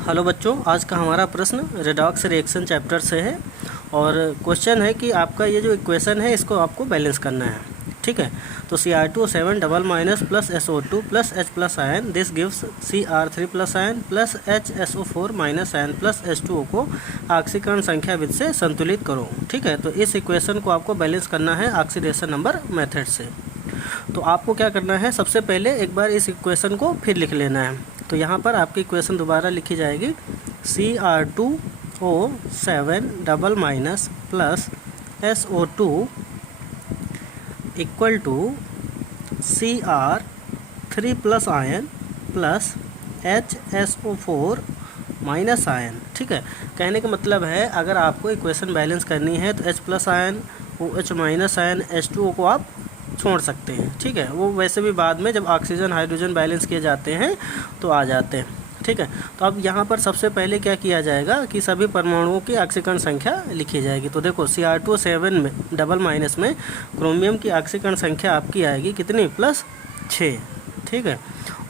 Hello बच्चों, आज का हमारा प्रश्न रेडॉक्स रिएक्शन चैप्टर से है और क्वेश्चन है कि आपका ये जो इक्वेशन है इसको आपको बैलेंस करना है। ठीक है, तो Cr2O7 double minus plus SO2 plus H plus ion this gives Cr3 plus ion plus HSO4 minus ion plus H2O को ऑक्सीकरण संख्या विधि से संतुलित करो। ठीक है, तो इस इक्वेशन को आपको बैलेंस करना है ऑक्सीडेशन नंबर मेथड से। तो आपको क्या करना है, सबसे पहले एक बार इस इक्वेशन को फिर लिख लेना है। तो यहाँ पर आपकी इक्वेशन दोबारा लिखी जाएगी Cr2O7 double minus plus SO2 equal to Cr3 plus ion plus HSO4 minus ion. ठीक है, कहने का मतलब है अगर आपको इक्वेशन बैलेंस करनी है तो H plus ion, OH minus ion, H2O को आप छोड़ सकते हैं। ठीक है, वो वैसे भी बाद में जब ऑक्सीजन हाइड्रोजन बैलेंस किए जाते हैं तो आ जाते हैं। ठीक है, तो अब यहाँ पर सबसे पहले क्या किया जाएगा कि सभी परमाणुओं की ऑक्सीकरण संख्या लिखी जाएगी। तो देखो Cr2O7 में डबल माइनस में क्रोमियम की ऑक्सीकरण संख्या आपकी आएगी कितनी, +6। ठीक है,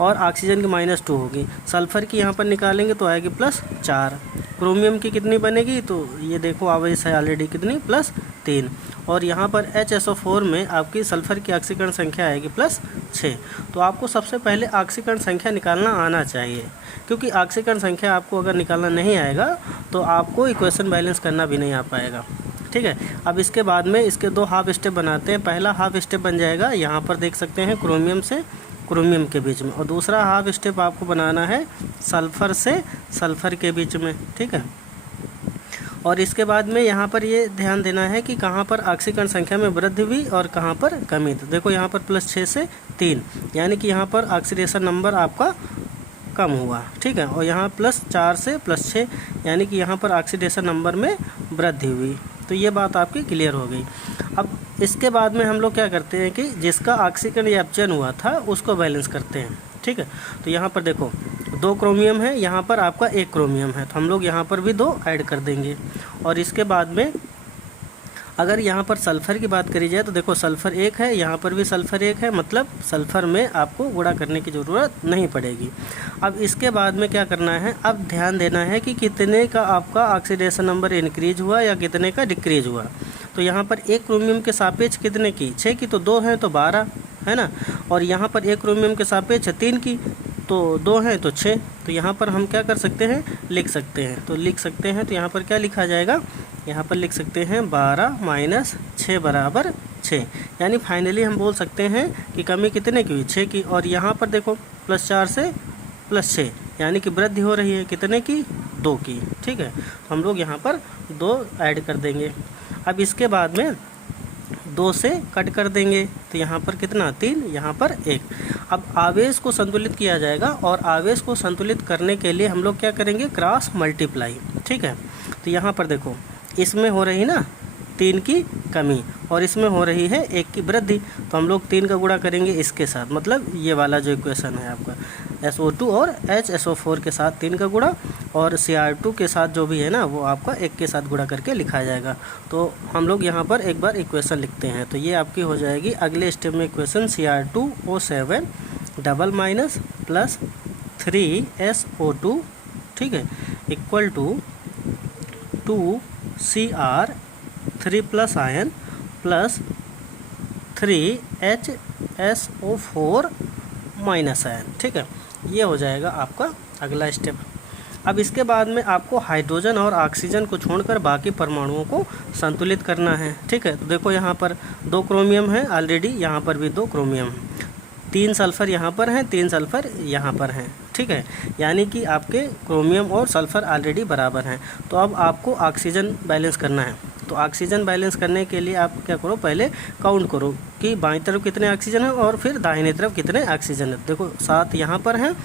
और ऑक्सीजन की -2 होगी। सल्फर की यहाँ पर निकालेंगे तो आएगी +4। क्रोमियम की कितनी बनेगी, तो ये देखो आवेश है ऑलरेडी कितनी, +3। और यहाँ पर HSO4 में आपकी सल्फर की ऑक्सीकरण संख्या आएगी +6। तो आपको सबसे पहले ऑक्सीकरण संख्या निकालना आना चाहिए, क्योंकि ऑक्सीकरण संख्या आपको अगर निकालना नहीं आएगा तो आपको इक्वेशन बैलेंस करना भी नहीं आ पाएगा। ठीक है, अब इसके बाद में इसके दो हाफ स्टेप बनाते हैं। पहला हाफ स्टेप बन जाएगा, यहाँ पर देख सकते हैं क्रोमियम से क्रोमियम के बीच में, और दूसरा हाफ स्टेप आपको बनाना है सल्फ़र से सल्फ़र के बीच में। ठीक है, और इसके बाद में यहाँ पर ये ध्यान देना है कि कहाँ पर ऑक्सीकरण संख्या में वृद्धि हुई और कहाँ पर कमी। तो देखो यहाँ पर +6 से 3, यानी कि यहाँ पर ऑक्सीडेशन नंबर आपका कम हुआ। ठीक है, और यहाँ +4 से +6, यानी कि यहाँ पर ऑक्सीडेशन नंबर में वृद्धि हुई। तो ये बात आपकी क्लियर हो गई। अब इसके बाद में हम लोग क्या करते हैं कि जिसका ऑक्सीकरण या अपचयन हुआ था उसको बैलेंस करते हैं। ठीक है, तो यहाँ पर देखो 2 क्रोमियम है, यहाँ पर आपका 1 क्रोमियम है, तो हम लोग यहाँ पर भी 2 ऐड कर देंगे। और इसके बाद में अगर यहाँ पर सल्फ़र की बात करी जाए तो देखो सल्फ़र 1 है, यहाँ पर भी सल्फ़र 1 है, मतलब सल्फ़र में आपको गुणा करने की ज़रूरत नहीं पड़ेगी। अब इसके बाद में क्या करना है, अब ध्यान देना है कि कितने का आपका ऑक्सीडेशन नंबर इंक्रीज हुआ या कितने का डिक्रीज हुआ। तो यहाँ पर 1 क्रोमियम के सापेक्ष कितने की, 6 की, तो 2 हैं तो 12 है ना। और यहाँ पर 1 क्रोमियम के सापेक्ष 3 की, तो 2 हैं तो 6। तो यहाँ पर हम क्या कर सकते हैं, लिख सकते हैं। तो लिख सकते हैं, तो यहाँ पर क्या लिखा जाएगा, यहाँ पर लिख सकते हैं 12 माइनस 6 बराबर 6। यानी फाइनली हम बोल सकते हैं कि कमी कितने की हुई, 6 की। और यहाँ पर देखो +4 से +6, यानी कि वृद्धि हो रही है कितने की, 2 की। ठीक है, तो हम लोग यहाँ पर 2 ऐड कर देंगे। अब इसके बाद में 2 से कट कर देंगे, तो यहाँ पर कितना, 3, यहाँ पर 1। अब आवेश को संतुलित किया जाएगा, और आवेश को संतुलित करने के लिए हम लोग क्या करेंगे, क्रॉस मल्टीप्लाई। ठीक है, तो यहाँ पर देखो इसमें हो रही ना 3 की कमी और इसमें हो रही है 1 की वृद्धि, तो हम लोग 3 का गुणा करेंगे इसके साथ, मतलब ये वाला जो इक्वेशन है आपका SO2 और HSO4 के साथ 3 का गुणा, और Cr2 के साथ जो भी है ना वो आपका 1 के साथ गुणा करके लिखा जाएगा। तो हम लोग यहाँ पर एक बार इक्वेशन लिखते हैं, तो ये आपकी हो जाएगी अगले स्टेप में equation Cr2O7 double minus plus 3SO2, ठीक है, equal to 2Cr3 plus ion plus 3HSO4 minus ion. ठीक है, ये हो जाएगा आपका अगला स्टेप। अब इसके बाद में आपको हाइड्रोजन और ऑक्सीजन को छोड़कर बाकी परमाणुओं को संतुलित करना है। ठीक है, तो देखो यहाँ पर 2 क्रोमियम है ऑलरेडी, यहाँ पर भी 2 क्रोमियम है, 3 सल्फ़र यहाँ पर हैं, 3 सल्फ़र यहाँ पर हैं। ठीक है, यानी कि आपके क्रोमियम और सल्फ़र ऑलरेडी बराबर हैं। तो अब आपको ऑक्सीजन बैलेंस करना है। तो ऑक्सीजन बैलेंस करने के लिए आप क्या करो, पहले काउंट करो कि बाईं तरफ कितने ऑक्सीजन है और फिर दाहिनी तरफ कितने ऑक्सीजन है। देखो 7 यहाँ पर हैं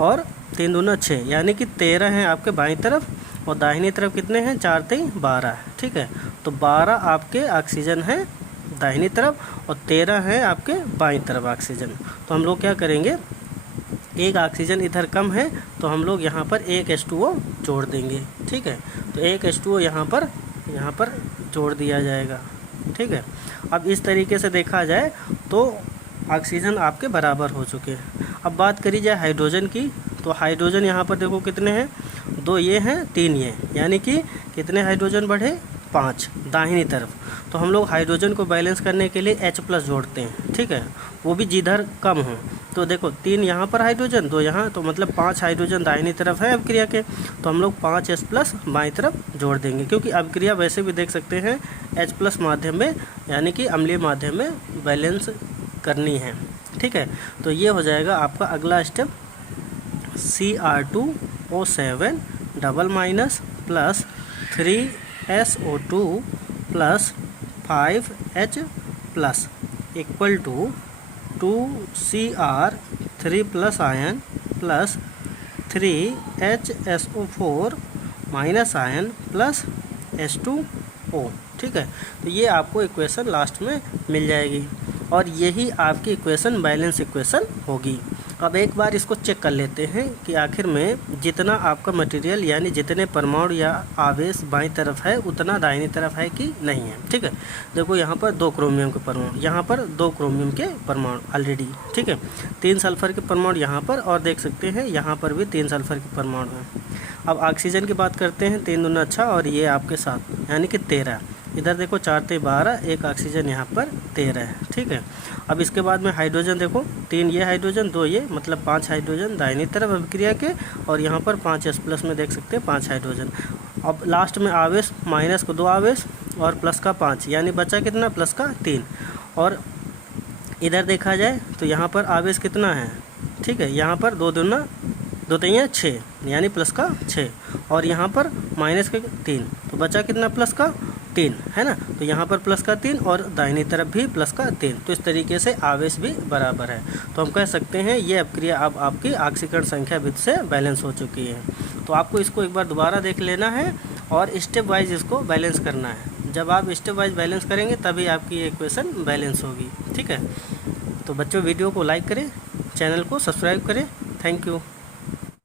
और 3 दूना 6, यानी कि 13 हैं आपके बाईं तरफ, और दाहिनी तरफ कितने हैं, 4 3 12। ठीक है, तो 12 आपके ऑक्सीजन हैं दाहिनी तरफ और 13 हैं आपके बाईं तरफ ऑक्सीजन। तो हम लोग क्या करेंगे, एक ऑक्सीजन इधर कम है तो हम लोग यहाँ पर एक H2O जोड़ देंगे। ठीक है, तो एक H2O यहाँ पर जोड़ दिया जाएगा। ठीक है, अब इस तरीके से देखा जाए तो ऑक्सीजन आपके बराबर हो चुके हैं। अब बात करी जाए हाइड्रोजन की, तो हाइड्रोजन यहाँ पर देखो कितने हैं, 2 ये हैं, 3 ये, यानी कि कितने हाइड्रोजन बढ़े, 5 दाहिनी तरफ। तो हम लोग हाइड्रोजन को बैलेंस करने के लिए H+ जोड़ते हैं, ठीक है, वो भी जिधर कम हो। तो देखो 3 यहाँ पर हाइड्रोजन, 2 यहाँ, तो मतलब 5 हाइड्रोजन दाहिनी तरफ है अभिक्रिया के, तो हम लोग 5H+ बाईं तरफ जोड़ देंगे, क्योंकि अभिक्रिया वैसे भी देख सकते हैं H+ माध्यम में, यानी कि अम्लीय माध्यम में बैलेंस करनी है, ठीक है। तो ये हो जाएगा आपका अगला step, Cr2O7 double minus plus 3SO2 plus 5H+ equal to 2Cr3 plus ion plus 3HSO4 minus ion plus H2O, ठीक है। तो ये आपको इक्वेशन लास्ट में मिल जाएगी और यही आपकी इक्वेशन बैलेंस इक्वेशन होगी। अब एक बार इसको चेक कर लेते हैं कि आखिर में जितना आपका मटेरियल यानी जितने परमाणु या आवेश बाईं तरफ है उतना दाहिनी तरफ है कि नहीं है, ठीक है। देखो यहाँ पर 2 क्रोमियम के परमाणु, यहाँ पर 2 क्रोमियम के परमाणु ऑलरेडी, ठीक है, 3 सल्फर के परमाणु यहाँ पर, और देख सकते हैं यहाँ पर भी 3 सल्फर के परमाणु हैं। अब ऑक्सीजन की बात करते हैं, 3 दूना 6 और ये आपके 7 यानी कि 13। इधर देखो 4 ते 12, एक ऑक्सीजन यहाँ पर 13 है, ठीक है। अब इसके बाद में हाइड्रोजन देखो, 3 ये हाइड्रोजन, 2 ये, मतलब 5 हाइड्रोजन दाहिनी तरफ अभिक्रिया के, और यहाँ पर 5H+ में देख सकते हैं 5 हाइड्रोजन। अब लास्ट में आवेश, माइनस को 2 आवेश और प्लस का 5, यानी बचा कितना, प्लस का 3। और इधर देखा जाए तो यहाँ पर आवेश कितना है, ठीक है, यहाँ पर 2 दूना 2 तियाँ 6, यानी प्लस का 6, और यहाँ पर माइनस के 3, तो बचा कितना, प्लस का 3, है ना। तो यहाँ पर प्लस का 3 और दाहिनी तरफ भी प्लस का 3, तो इस तरीके से आवेश भी बराबर है। तो हम कह सकते हैं ये अभिक्रिया अब आपकी ऑक्सीकरण संख्या विधि से बैलेंस हो चुकी है। तो आपको इसको एक बार दोबारा देख लेना है और स्टेप वाइज इसको बैलेंस करना है। जब आप स्टेप वाइज बैलेंस करेंगे तभी आपकी ये इक्वेशन बैलेंस होगी, ठीक है। तो बच्चों वीडियो को लाइक करें, चैनल को सब्सक्राइब करें। Thank you.